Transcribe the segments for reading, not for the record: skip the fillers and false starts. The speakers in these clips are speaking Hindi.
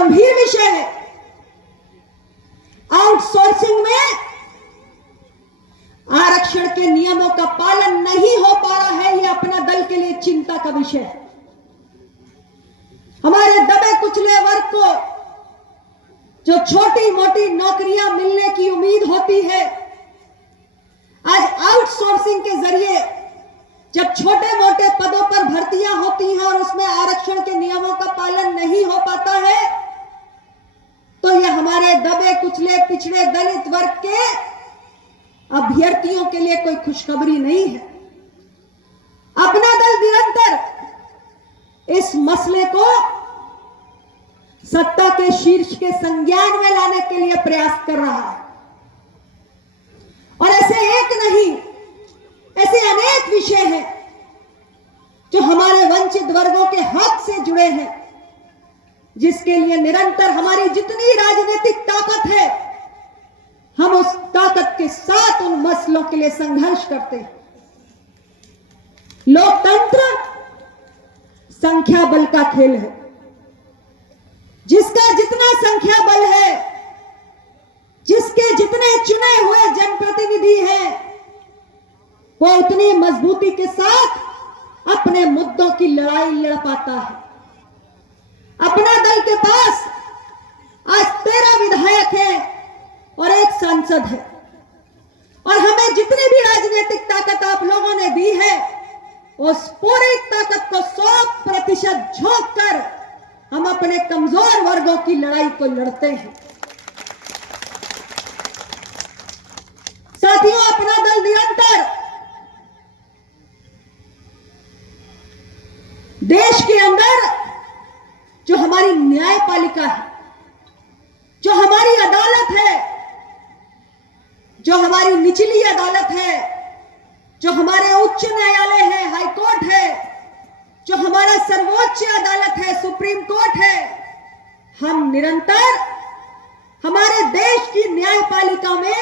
गंभीर विषय है। आउटसोर्सिंग में आरक्षण के नियमों का पालन नहीं हो पा रहा है, यह अपना दल के लिए चिंता का विषय है। हमारे दबे कुचले वर्ग को जो छोटी मोटी नौकरियां मिलने की उम्मीद होती है, आज आउटसोर्सिंग के जरिए जब छोटे मोटे पदों पर भर्तियां होती हैं और उसमें आरक्षण के नियमों का पालन नहीं हो पाता है, तो यह हमारे दबे कुचले पिछड़े दलित वर्ग के अभ्यर्थियों के लिए कोई खुशखबरी नहीं है। अपना दल निरंतर इस मसले को सत्ता के शीर्ष के संज्ञान में लाने के लिए प्रयास कर रहा है। और ऐसे एक नहीं, ऐसे अनेक विषय हैं जो हमारे वंचित वर्गों के हक से जुड़े हैं, जिसके लिए निरंतर हमारी जितनी राजनीतिक ताकत है, हम उस ताकत के साथ उन मसलों के लिए संघर्ष करते हैं। लोकतंत्र संख्या बल का खेल है। जिसका जितना संख्या बल है, जिसके जितने चुने हुए जनप्रतिनिधि हैं, वो उतनी मजबूती के साथ अपने मुद्दों की लड़ाई लड़ पाता है। अपना दल के पास आज 13 विधायक हैं और 1 सांसद है, और हमें जितनी भी राजनीतिक ताकत आप लोगों ने दी है, उस पूरी ताकत को 100% झोंक कर हम अपने कमजोर वर्गों की लड़ाई को लड़ते हैं। साथियों, अपना दल निरंतर देश के अंदर जो हमारी न्यायपालिका है, जो हमारी अदालत है, जो हमारी निचली अदालत है, जो हमारे उच्च न्यायालय है, हाई कोर्ट है, जो हमारा सर्वोच्च अदालत है, सुप्रीम कोर्ट है, हम निरंतर हमारे देश की न्यायपालिका में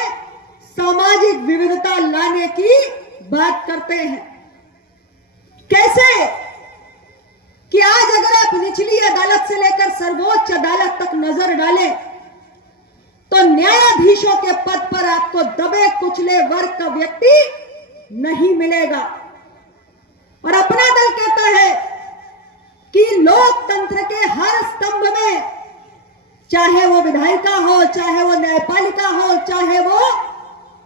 सामाजिक विविधता लाने की बात करते हैं। कैसे कि आज अगर आप निचली अदालत से लेकर सर्वोच्च अदालत तक नजर डालें, तो न्यायाधीशों के पद पर आपको दबे कुचले वर्ग का व्यक्ति नहीं मिलेगा। और अपना दल कहता है कि लोकतंत्र के हर स्तंभ में, चाहे वो विधायिका हो, चाहे वो न्यायपालिका हो, चाहे वो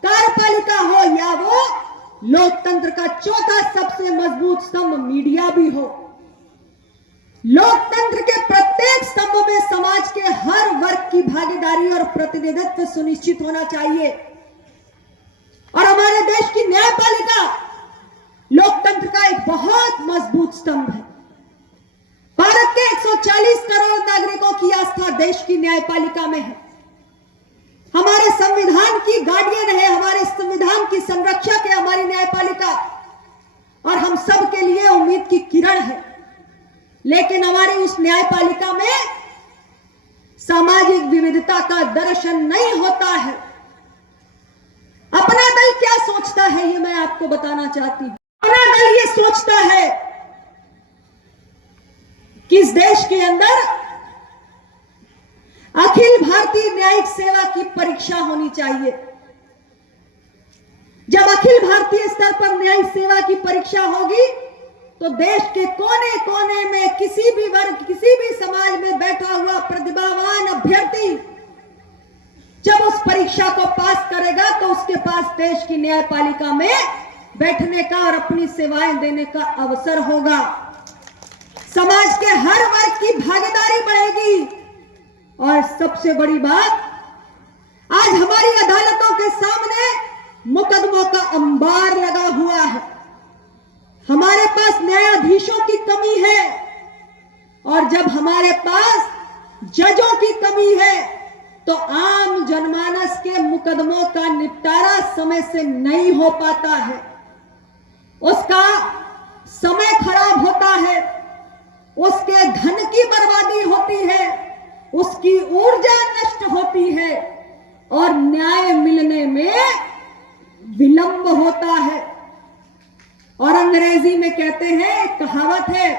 कार्यपालिका हो, या वो लोकतंत्र का चौथा सबसे मजबूत स्तंभ मीडिया भी हो, लोकतंत्र के प्रत्येक स्तंभ में समाज के हर वर्ग की भागीदारी और प्रतिनिधित्व सुनिश्चित होना चाहिए। और हमारे देश की न्यायपालिका लोकतंत्र का एक बहुत मजबूत स्तंभ है। भारत के 140 करोड़ नागरिकों की आस्था देश की न्यायपालिका में है। हमारे संविधान की गार्डियन है, हमारे संविधान की संरक्षक है हमारी न्यायपालिका, और हम सब के लिए उम्मीद की किरण है। लेकिन हमारी उस न्यायपालिका में सामाजिक विविधता का दर्शन नहीं होता है। अपना दल क्या सोचता है, ये मैं आपको बताना चाहती हूं। अपना दल ये सोचता है कि इस देश के अंदर अखिल भारतीय न्यायिक सेवा की परीक्षा होनी चाहिए। जब अखिल भारतीय स्तर पर न्यायिक सेवा की परीक्षा होगी, तो देश के कोने कोने में किसी भी वर्ग, किसी भी समाज में बैठा हुआ प्रतिभावान अभ्यर्थी जब उस परीक्षा को पास करेगा, तो उसके पास देश की न्यायपालिका में बैठने का और अपनी सेवाएं देने का अवसर होगा। समाज के हर वर्ग की भागीदारी बढ़ेगी। और सबसे बड़ी बात, आज हमारी अदालतों के सामने मुकदमों का अंबार लगा हुआ है। हमारे पास न्यायाधीशों की कमी है, और जब हमारे पास जजों की कमी है, तो आम जनमानस के मुकदमों का निपटारा समय से नहीं हो पाता है। उसका समय खराब होता है, उसके धन की बर्बादी होती है, उसकी ऊर्जा नष्ट होती है, और न्याय मिलने में विलंब होता है। और अंग्रेजी में कहते हैं, एक कहावत है,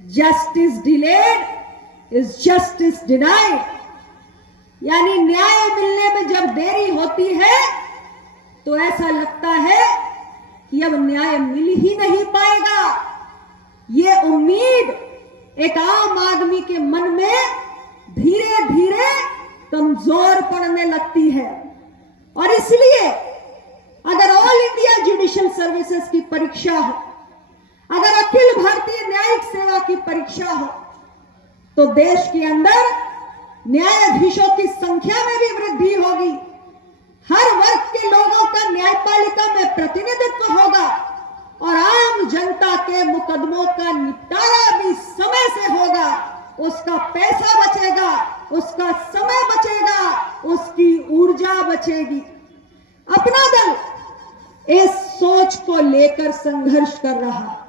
justice delayed is justice denied, यानी न्याय मिलने में जब देरी होती है तो ऐसा लगता है कि अब न्याय मिल ही नहीं पाएगा। ये उम्मीद एक आम आदमी के मन में धीरे धीरे कमजोर पड़ने लगती है। और इसलिए अगर ऑल इंडिया जुडिशियल सर्विसेज की परीक्षा हो, अगर अखिल भारतीय न्यायिक सेवा की परीक्षा हो, तो देश के अंदर न्यायाधीशों की संख्या में भी वृद्धि होगी, हर वर्ग के लोगों का न्यायपालिका में प्रतिनिधित्व होगा और आम जनता के मुकदमों का निपटारा भी समय से होगा। उसका पैसा बचेगा, उसका समय बचेगा, उसकी ऊर्जा बचेगी। अपना दल इस सोच को लेकर संघर्ष कर रहा है।